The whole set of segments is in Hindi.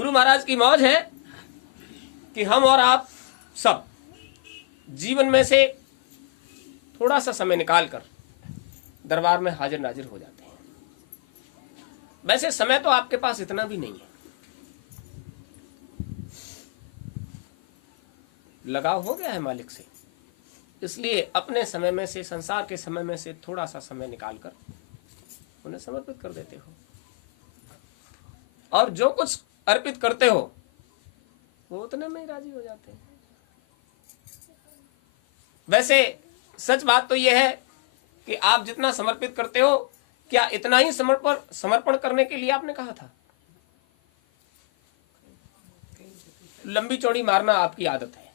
गुरु महाराज की मौज है कि हम और आप सब जीवन में से थोड़ा सा समय निकालकर दरबार में हाजिर नाजिर हो जाते हैं। वैसे समय तो आपके पास इतना भी नहीं है, लगाव हो गया है मालिक से, इसलिए अपने समय में से, संसार के समय में से थोड़ा सा समय निकालकर उन्हें समर्पित कर देते हो, और जो कुछ अर्पित करते हो वो उतने में ही राजी हो जाते हैं। वैसे सच बात तो यह है कि आप जितना समर्पित करते हो, क्या इतना ही समर्पण करने के लिए आपने कहा था? लंबी चौड़ी मारना आपकी आदत है,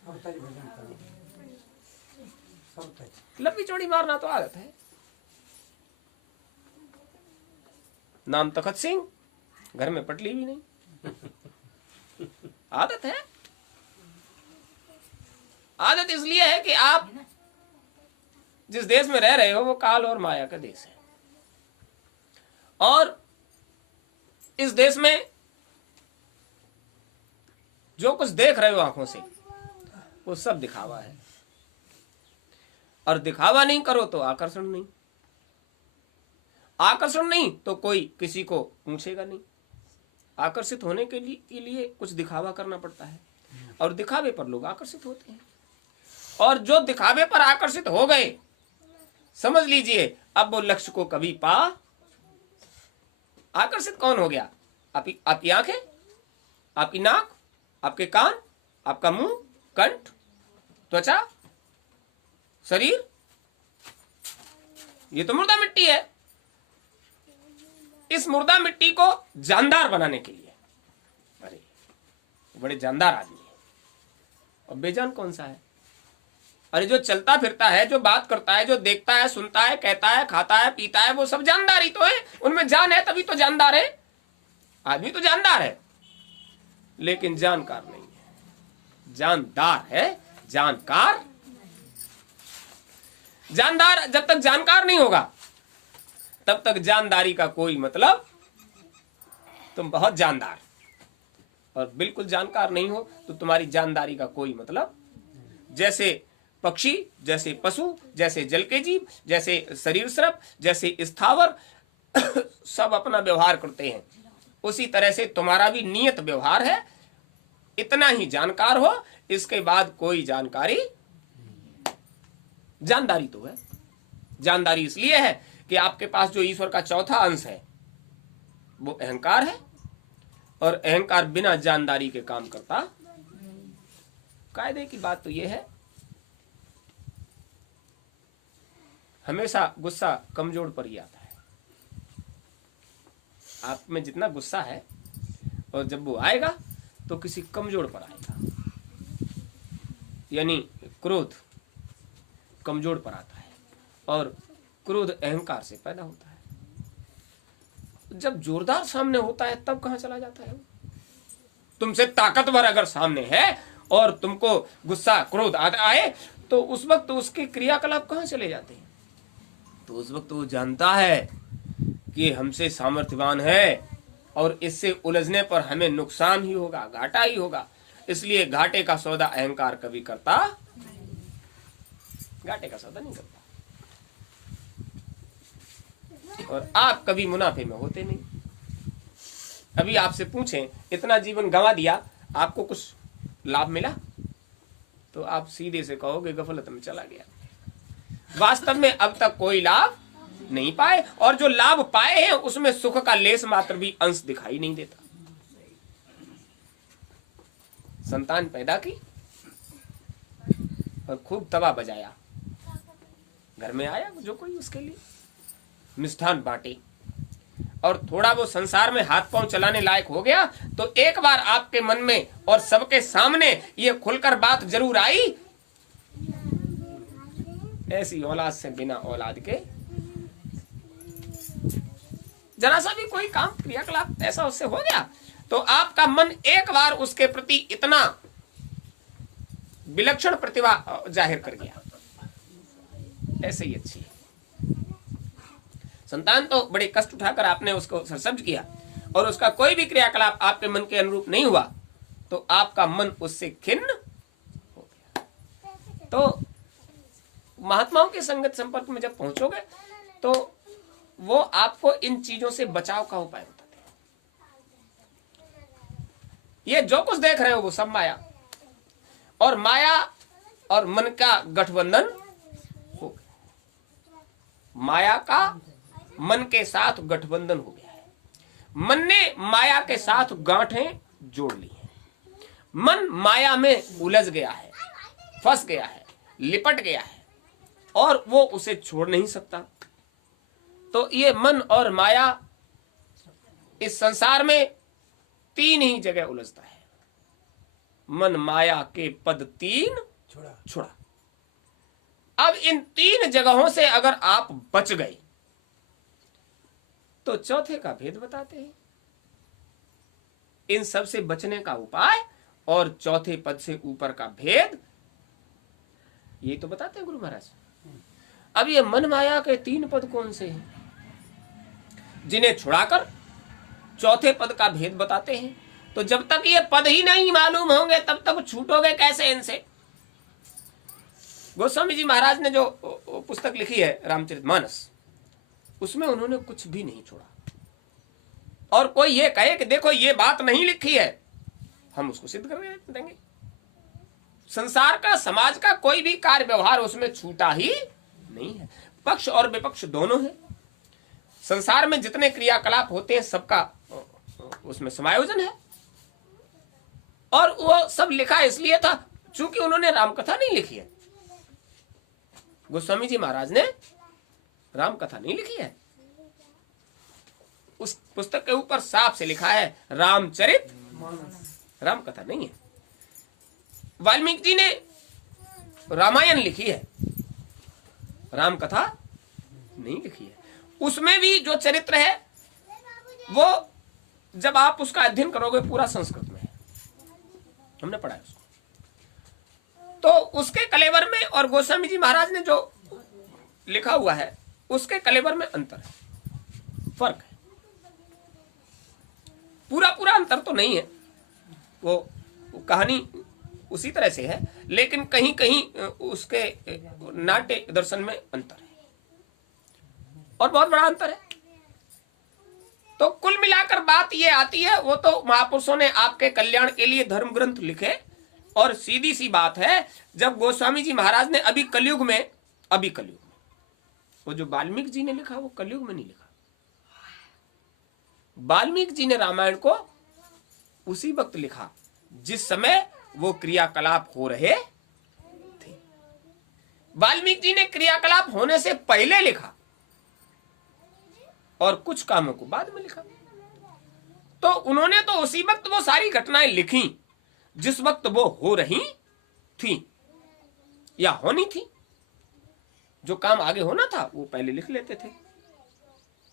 लंबी चौड़ी मारना तो आदत है। नाम तखत सिंह, घर में पटली भी नहीं, आदत है। आदत इसलिए है कि आप जिस देश में रह रहे हो वो काल और माया का देश है, और इस देश में जो कुछ देख रहे हो आंखों से वो सब दिखावा है, और दिखावा नहीं करो तो आकर्षण नहीं, आकर्षण नहीं तो कोई किसी को पूछेगा नहीं। आकर्षित होने के लिए कुछ दिखावा करना पड़ता है, और दिखावे पर लोग आकर्षित होते हैं, और जो दिखावे पर आकर्षित हो गए, समझ लीजिए अब वो लक्ष्य को कभी पा। आकर्षित कौन हो गया? आपकी आंखें, आपकी नाक, आपके कान, आपका मुंह, कंठ, त्वचा, शरीर, ये तो मुर्दा मिट्टी है। इस मुर्दा मिट्टी को जानदार बनाने के लिए, अरे बड़े जानदार आदमी है, और बेजान कौन सा है? अरे जो चलता फिरता है, जो बात करता है, जो देखता है, सुनता है, कहता है, खाता है, पीता है, वो सब जानदार ही तो है। उनमें जान है तभी तो जानदार है। आदमी तो जानदार है लेकिन जानकार नहीं है। जानदार है, जानकार। जानदार जब तक जानकार नहीं होगा तब तक जानदारी का कोई मतलब। तुम बहुत जानदार और बिल्कुल जानकार नहीं हो तो तुम्हारी जानदारी का कोई मतलब। जैसे पक्षी, जैसे पशु, जैसे जल के जीव, जैसे शरीर स्रप, जैसे स्थावर सब अपना व्यवहार करते हैं, उसी तरह से तुम्हारा भी नियत व्यवहार है। इतना ही जानकार हो, इसके बाद कोई जानकारी। जानदारी तो है। जानदारी इसलिए है कि आपके पास जो ईश्वर का चौथा अंश है वो अहंकार है, और अहंकार बिना जानदारी के काम करता। कायदे की बात तो यह है, हमेशा गुस्सा कमजोर पर ही आता है। आप में जितना गुस्सा है, और जब वो आएगा तो किसी कमजोर पर आएगा, यानी क्रोध कमजोर पर आता है, और क्रोध अहंकार से पैदा होता है। जब जोरदार सामने होता है तब कहां चला जाता है? तुमसे ताकतवर अगर सामने है और तुमको गुस्सा क्रोध आए तो उस वक्त उसके क्रियाकलाप कहां चले जाते हैं? तो उस वक्त वो जानता है कि हमसे सामर्थ्यवान है, और इससे उलझने पर हमें नुकसान ही होगा, घाटा ही होगा। इसलिए घाटे का सौदा अहंकार कभी करता, घाटे का सौदा नहीं करता। और आप कभी मुनाफे में होते नहीं। अभी आपसे पूछें, इतना जीवन गंवा दिया, आपको कुछ लाभ मिला? तो आप सीधे से कहोगे गफलत में चला गया। वास्तव में अब तक कोई लाभ नहीं पाए, और जो लाभ पाए हैं उसमें सुख का लेस मात्र भी अंश दिखाई नहीं देता। संतान पैदा की और खूब तवा बजाया, घर में आया जो कोई, उसके लिए मिष्ठान बांटे, और थोड़ा वो संसार में हाथ पांव चलाने लायक हो गया तो एक बार आपके मन में और सबके सामने ये खुलकर बात जरूर आई, ऐसी औलाद से बिना औलाद के जरा सा भी कोई काम क्रियाकलाप ऐसा उससे हो गया तो आपका मन एक बार उसके प्रति इतना विलक्षण प्रतिभा जाहिर कर गया। ऐसे ही अच्छी है संतान। तो बड़े कष्ट उठाकर आपने उसको सरसब्ज किया, और उसका कोई भी क्रियाकलाप आपके मन के अनुरूप नहीं हुआ तो आपका मन उससे खिन्न हो गया। तो महात्माओं के संगत संपर्क में जब पहुंचोगे तो वो आपको इन चीजों से बचाव का उपाय बताते हैं। ये जो कुछ देख रहे हो वो सब माया, और माया और मन का गठबंधन हो गया। माया का मन के साथ गठबंधन हो गया है। मन ने माया के साथ गांठें जोड़ ली हैं। मन माया में उलझ गया है, फंस गया है, लिपट गया है और वो उसे छोड़ नहीं सकता। तो ये मन और माया इस संसार में तीन ही जगह उलझता है। मन माया के पद तीन छुड़ा। अब इन तीन जगहों से अगर आप बच गए तो चौथे का भेद बताते हैं। इन सब से बचने का उपाय और चौथे पद से ऊपर का भेद ये तो बताते हैं गुरु महाराज। अब ये मन माया के तीन पद कौन से हैं जिन्हें छुड़ाकर चौथे पद का भेद बताते हैं। तो जब तक ये पद ही नहीं मालूम होंगे तब तक छूटोगे कैसे इनसे। गोस्वामी जी महाराज ने जो पुस्तक लिखी है रामचरितमानस, उसमें उन्होंने कुछ भी नहीं छोड़ा। और कोई ये कहे कि देखो ये बात नहीं लिखी है, हम उसको सिद्ध कर देंगे। संसार का, समाज का कोई भी कार्य व्यवहार उसमें छूटा ही नहीं है। पक्ष और विपक्ष दोनों है। संसार में जितने क्रियाकलाप होते हैं सबका उसमें समायोजन है। और वो सब लिखा इसलिए था चूंकि उन्होंने रामकथा नहीं लिखी है। गोस्वामी जी महाराज ने रामकथा नहीं लिखी है। उस पुस्तक के ऊपर साफ से लिखा है रामचरित रामकथा नहीं है। वाल्मीकि जी ने रामायण लिखी है, रामकथा नहीं लिखी है। उसमें भी जो चरित्र है वो जब आप उसका अध्ययन करोगे पूरा संस्कृत में है, हमने पढ़ा है उसको। तो उसके कलेवर में और गोस्वामी जी महाराज ने जो लिखा हुआ है उसके कलेवर में अंतर है, फर्क है। पूरा अंतर तो नहीं है, वो कहानी उसी तरह से है, लेकिन कहीं कहीं उसके नाट्य दर्शन में अंतर है और बहुत बड़ा अंतर है। तो कुल मिलाकर बात ये आती है, वो तो महापुरुषों ने आपके कल्याण के लिए धर्म ग्रंथ लिखे। और सीधी सी बात है, जब गोस्वामी जी महाराज ने अभी कलयुग में वो जो वाल्मीकि जी ने लिखा वो कलयुग में नहीं लिखा। वाल्मीकि जी ने रामायण को उसी वक्त लिखा जिस समय वो क्रियाकलाप हो रहे थे। वाल्मीकि जी ने क्रियाकलाप होने से पहले लिखा और कुछ कामों को बाद में लिखा। तो उन्होंने तो उसी वक्त वो सारी घटनाएं लिखी जिस वक्त वो हो रही थी या होनी थी। जो काम आगे होना था वो पहले लिख लेते थे,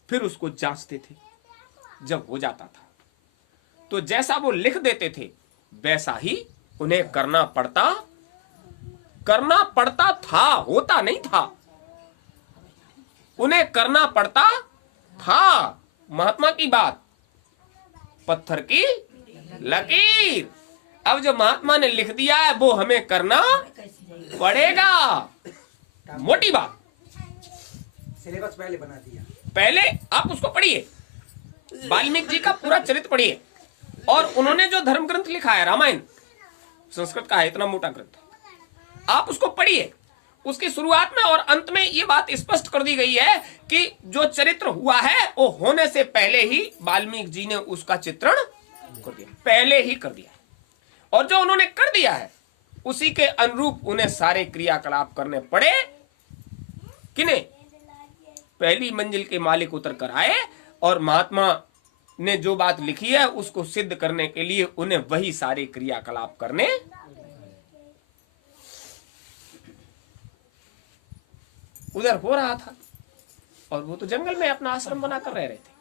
फिर उसको जांचते थे। जब हो जाता था तो जैसा वो लिख देते थे वैसा ही उन्हें करना पड़ता था, होता नहीं था, उन्हें करना पड़ता था। महात्मा की बात, पत्थर की लकीर। अब जो महात्मा ने लिख दिया है वो हमें करना पड़ेगा। मोटी बात, सिलेबस पहले बना दिया। पहले आप उसको पढ़िए, वाल्मीकि जी का पूरा चरित्र पढ़िए। और उन्होंने जो धर्म ग्रंथ लिखा है रामायण, संस्कृत का है, इतना मोटा ग्रंथ, आप उसको पढ़िए। उसकी शुरुआत में और अंत में ये बात स्पष्ट कर दी गई है कि जो चरित्र हुआ है वो होने से पहले ही वाल्मीकि जी ने उसका चित्रण कर दिया, पहले ही कर दिया है। और जो उन्होंने कर दिया है उसी के अनुरूप उन्हें सारे क्रियाकलाप करने पड़े। किने? पहली मंजिल के मालिक उतर कर आए और महात्मा ने जो बात लिखी है उसको सिद्ध करने के लिए उन्हें वही सारे क्रियाकलाप करने। उधर हो रहा था और वो तो जंगल में अपना आश्रम बनाकर रह रहे थे।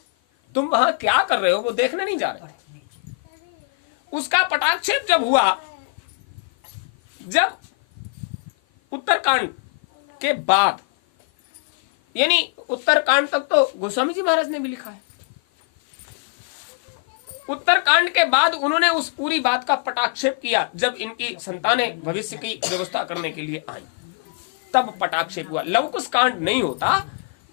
तुम वहां क्या कर रहे हो वो देखने नहीं जा रहे थे। उसका पटाक्षेप जब हुआ, जब उत्तरकांड के बाद, यानी उत्तरकांड तक तो गोस्वामी जी महाराज ने भी लिखा है, उत्तरकांड के बाद उन्होंने उस पूरी बात का पटाक्षेप किया। जब इनकी संतानें भविष्य की व्यवस्था करने के लिए आई तब पटाक्षेप हुआ। लवकुश कांड नहीं होता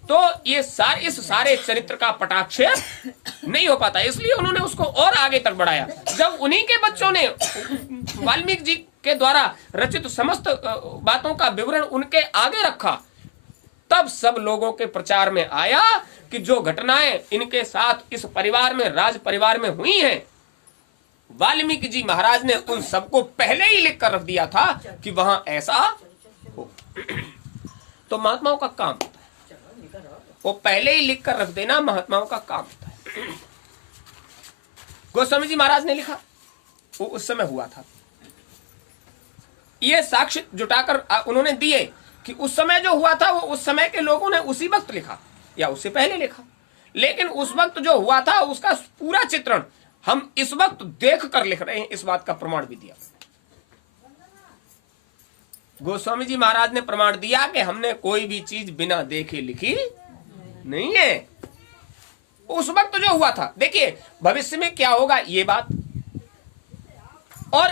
तो ये इस सारे चरित्र का पटाक्षेप नहीं हो पाता, इसलिए उन्होंने उसको और आगे तक बढ़ाया। जब उन्हीं के बच्चों ने वाल्मीकि जी के द्वारा रचित समस्त बातों का विवरण उनके आगे रखा, तब सब लोगों के प्रचार में आया कि जो घटनाएं इनके साथ इस परिवार में, राज परिवार में हुई हैं, वाल्मीकि जी महाराज ने उन सबको पहले ही लिख कर रख दिया था कि वहां ऐसा हो। तो महात्माओं का काम होता है, वो पहले ही लिख कर रख देना महात्माओं का काम होता है। गोस्वामी जी महाराज ने लिखा, वो उस समय हुआ था। ये साक्ष्य जुटाकर उन्होंने दिए कि उस समय जो हुआ था वो उस समय के लोगों ने उसी वक्त लिखा या उससे पहले लिखा, लेकिन उस वक्त जो हुआ था उसका पूरा चित्रण हम इस वक्त देख कर लिख रहे हैं, इस बात का प्रमाण भी दिया। गोस्वामी जी महाराज ने प्रमाण दिया कि हमने कोई भी चीज बिना देखे लिखी नहीं है। उस वक्त जो हुआ था, देखिए भविष्य में क्या होगा ये बात, और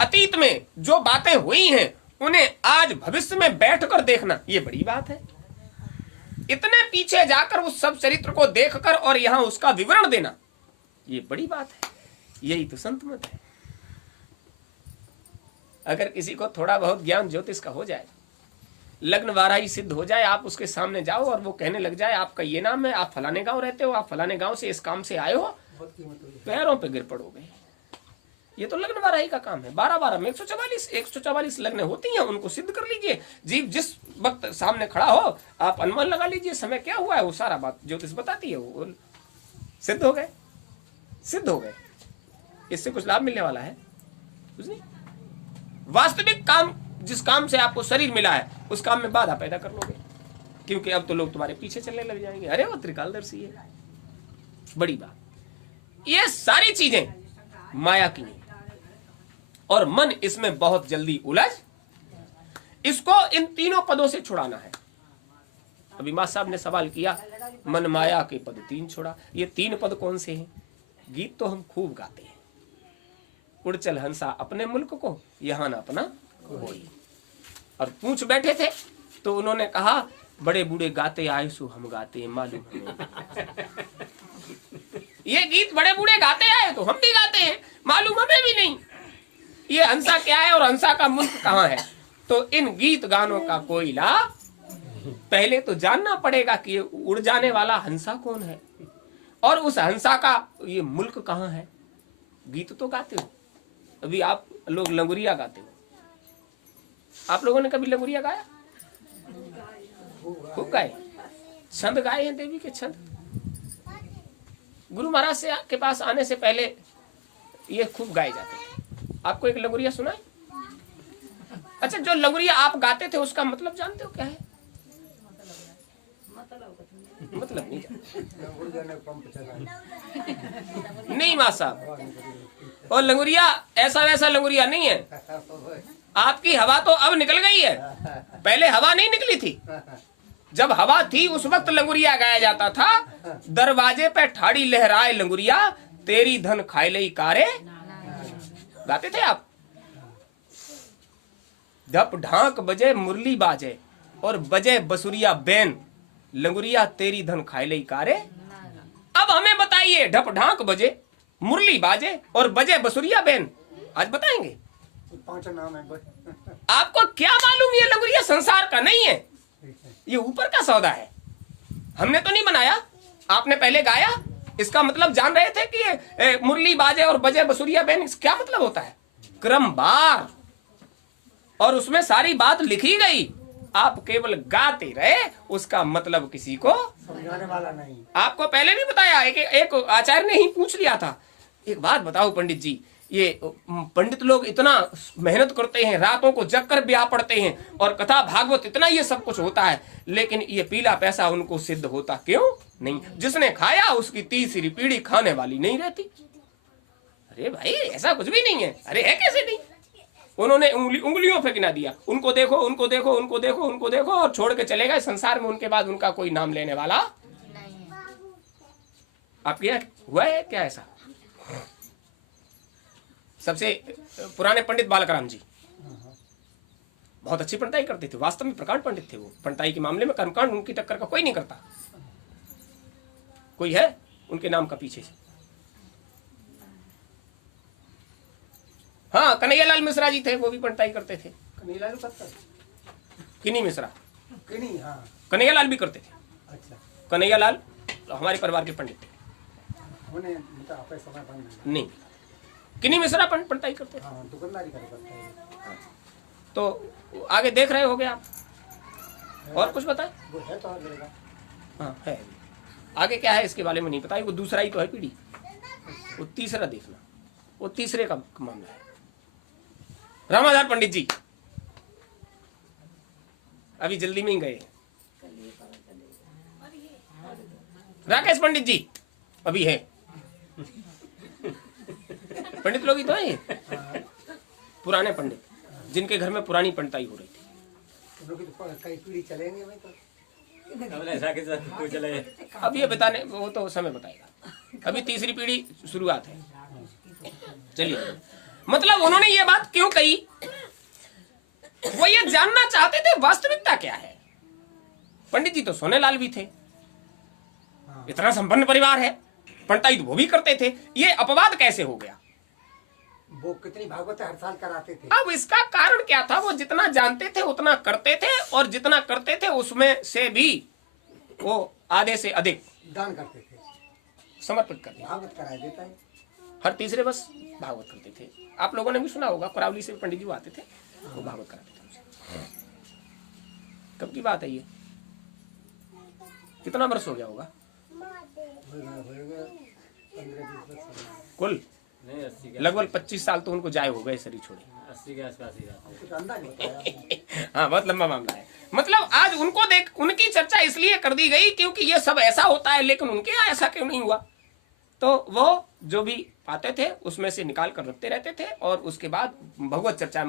अतीत में जो बातें हुई हैं उन्हें आज भविष्य में बैठकर देखना ये बड़ी बात है। इतने पीछे जाकर उस सब चरित्र को देखकर और यहां उसका विवरण देना ये बड़ी बात है। यही तो संत मत है। अगर किसी को थोड़ा बहुत ज्ञान ज्योतिष का हो जाए, लग्न वाराही सिद्ध हो जाए, आप उसके सामने जाओ और वो कहने लग जाए आपका ये नाम है, आप फलाने गांव रहते हो, आप फलाने गांव से इस काम से आए हो, पैरों पे गिर पड़ोगे। ये तो लग्न वाराही का काम है। 12 में 144 लग्न होती हैं, उनको सिद्ध कर लीजिए। जीव जिस वक्त सामने खड़ा हो आप अनुमान लगा लीजिए समय क्या हुआ है, वो सारा बात ज्योतिष बताती है। वो सिद्ध हो गए। इससे कुछ लाभ मिलने वाला है कुछ नहीं। वास्तविक काम, जिस काम से आपको शरीर मिला है उस काम में बाधा पैदा कर लोगे, क्योंकि अब तो लोग तुम्हारे पीछे चलने लग जाएंगे। अरे वो त्रिकालदर्शी है, बड़ी बात। ये सारी चीजें माया की नहीं, और मन इसमें बहुत जल्दी उलझ, इसको इन तीनों पदों से छुड़ाना है। अभी मां साहब ने सवाल किया, मन माया के पद 3 छोड़ा। ये 3 पद कौन से हैं? गीत तो हम खूब गाते हैं, उड़ चल हंसा अपने मुल्क को, यहां ना अपना कोई। और पूछ बैठे थे तो उन्होंने कहा बड़े बूढ़े गाते आए सो हम गाते मालूम हमें। ये गीत बड़े बूढ़े गाते आए तो हम भी गाते हैं, मालूम हमें भी नहीं ये हंसा क्या है और हंसा का मुल्क कहाँ है। तो इन गीत गानों का कोई लाभ, पहले तो जानना पड़ेगा कि उड़ जाने वाला हंसा कौन है और उस हंसा का ये मुल्क कहाँ है। गीत तो गाते हो, अभी आप लोग लंगुरिया गाते हो। आप लोगों ने कभी लंगुरिया गाया? खूब गाए, छंद गाए हैं देवी के छंद। गुरु महाराज से के पास आने से पहले ये खूब गाए जाते थे। आपको एक लंगुरिया सुना है? अच्छा, जो लंगुरिया आप गाते थे उसका मतलब जानते हो क्या है? मतलब नहीं नहीं मां साहब, और लंगुरिया ऐसा वैसा लंगुरिया नहीं है। आपकी हवा तो अब निकल गई है, पहले हवा नहीं निकली थी। जब हवा थी उस वक्त लंगुरिया गाया जाता था। दरवाजे पे ठाड़ी लहराए लंगुरिया, तेरी धन खाए लई कारे, गाते थे आप। धप ढांक बजे मुरली बाजे और बजे बसुरिया बैन, लंगुरिया तेरी धन खाए लई कारे। अब हमें बताइए, ढप ढांक बजे, मुरली बाजे और बजे बसुरिया बैन, आज बताएंगे 5 नाम है। आपको क्या मालूम ये लंगुरिया संसार का नहीं है, ये ऊपर का सौदा है। हमने तो नहीं बनाया, आपने पहले गाया। इसका मतलब जान रहे थे कि ये मुरली बाजे और बजे बसुरिया बैन क्या मतलब होता है? क्रमवार, और उसमें सारी बात लिखी गई। आप केवल गाते रहे, उसका मतलब किसी को समझाने वाला नहीं। आपको पहले नहीं बताया। एक आचार्य ने ही पूछ लिया था, एक बात बताओ पंडित जी, ये पंडित लोग इतना मेहनत करते हैं, रातों को जग कर ब्याह पढ़ते हैं और कथा भागवत इतना ये सब कुछ होता है, लेकिन ये पीला पैसा उनको सिद्ध होता क्यों नहीं? जिसने खाया उसकी तीसरी पीढ़ी खाने वाली नहीं रहती। अरे भाई ऐसा कुछ भी नहीं है। अरे है कैसे नहीं? उन्होंने उंगलियों पे गिना दिया, उनको देखो उनको देखो उनको देखो उनको देखो और छोड़ के चले गए संसार में। उनके बाद उनका कोई नाम लेने वाला नहीं है। आपके यहाँ हुआ है क्या ऐसा? सबसे पुराने पंडित बालकराम जी हाँ, हाँ। बहुत अच्छी पंडिताई करते थे, वास्तव में प्रकांड पंडित थे वो। पंडिताई के मामले में कर्मकांड उनकी टक्कर का कोई नहीं करता। कोई है उनके नाम का पीछे से? हाँ, कन्हैयालाल मिश्रा जी थे, वो भी पंडिताई करते थे। कन्हैयालाल पत्थर किन्हीं मिश्रा, किन्हीं, हाँ। कन्हैयालाल भी करते थे। अच्छा, कन्हैयालाल हमारे परिवार के पंडित थे। उन्हें उनका आपे समय बंद नहीं, किन्हीं मिश्रा पंडिताई करते थे। हाँ, दुकानदारी कर सकते हैं। तो आगे देख रहे होगे आप, और कुछ बताएं? वो है तो और लेगा। हाँ है, आगे क्या है इसके बारे में नहीं पता, वो दूसरा ही तो है पीढ़ी। वो तीसरा देखना, वो तीसरे का मामला है। रामाधार पंडित जी अभी जल्दी में ही गए। राकेश पंडित जी अभी है। पंडित लोग ही तो हैं, पुराने पंडित, जिनके घर में पुरानी पंडिताई हो रही थी। उन लोग की तो कई पीढ़ी चलेंगे भाई, तो अब ये बताने, वो तो समय बताएगा। अभी तीसरी पीढ़ी शुरुआत है। चलिए, मतलब उन्होंने ये बात क्यों कही? वो ये जानना चाहते थे वास्तविकता क्या है। पंडित जी तो सोनेलाल भी थे, इतना संपन्न परिवार है, पंडिताई तो वो भी करते थे, ये अपवाद कैसे हो गया? वो कितनी भागवत हर साल कराते थे। अब इसका कारण क्या था? वो जितना जानते थे उतना करते थे, और जितना करते थे उसमें से भी वो आधे से अधिक दान करते थे, समर्पित कर दिया। भागवत करा देता है। हर तीसरे बस भागवत करते थे। आप लोगों ने भी सुना होगा, करावली से पंडित जी आते थे, वो भागवत कराते थे हमसे। कब की बात है ये? कितना वर्ष हो गया होगा होगा 15-20 वर्ष। कुल? लगभग 25 साल तो उनको जाए हो गए शरीर छोड़े। 80 के आसपास ही था। कुछ अंदाज बताया। हाँ, बहुत लंबा मामला है। मतलब आज उनको देख, उनकी चर्चा इसलिए कर दी गई क्योंकि ये सब ऐसा होता है, लेकिन उनके यहाँ ऐसा क्यों नहीं हुआ? तो वो जो भी पाते थे उसमें से निकाल कर रखते रहते थे, और उसके बाद भगवत चर्चा में